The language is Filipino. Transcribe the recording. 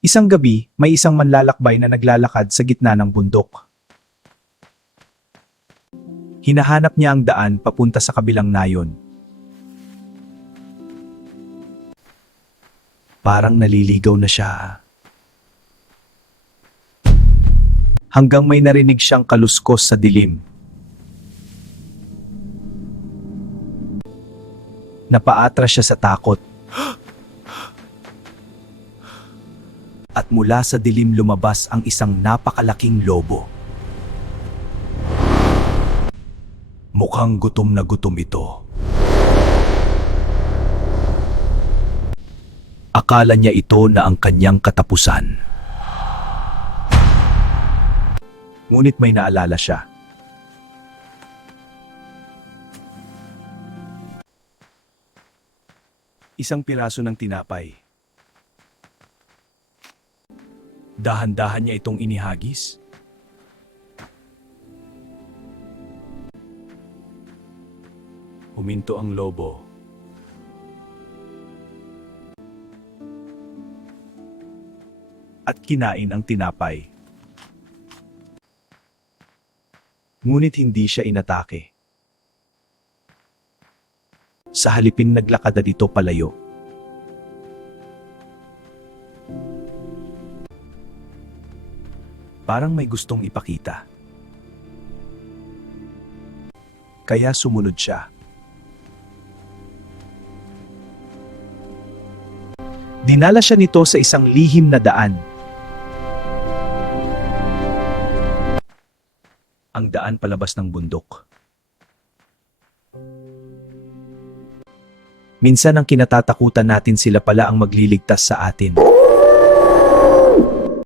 Isang gabi, may isang manlalakbay na naglalakad sa gitna ng bundok. Hinahanap niya ang daan papunta sa kabilang nayon. Parang naliligaw na siya. Hanggang may narinig siyang kaluskos sa dilim. Napaatras siya sa takot. At mula sa dilim lumabas ang isang napakalaking lobo. Mukhang gutom na gutom ito. Akala niya ito na ang kanyang katapusan. Ngunit may naalala siya. Isang piraso ng tinapay. Dahan-dahan niya itong inihagis. Huminto ang lobo. At kinain ang tinapay. Ngunit hindi siya inatake. Sa halipin naglakad na dito palayo. Parang may gustong ipakita. Kaya sumunod siya. Dinala siya nito sa isang lihim na daan. Ang daan palabas ng bundok. Minsan ang kinatatakutan natin sila pala ang magliligtas sa atin.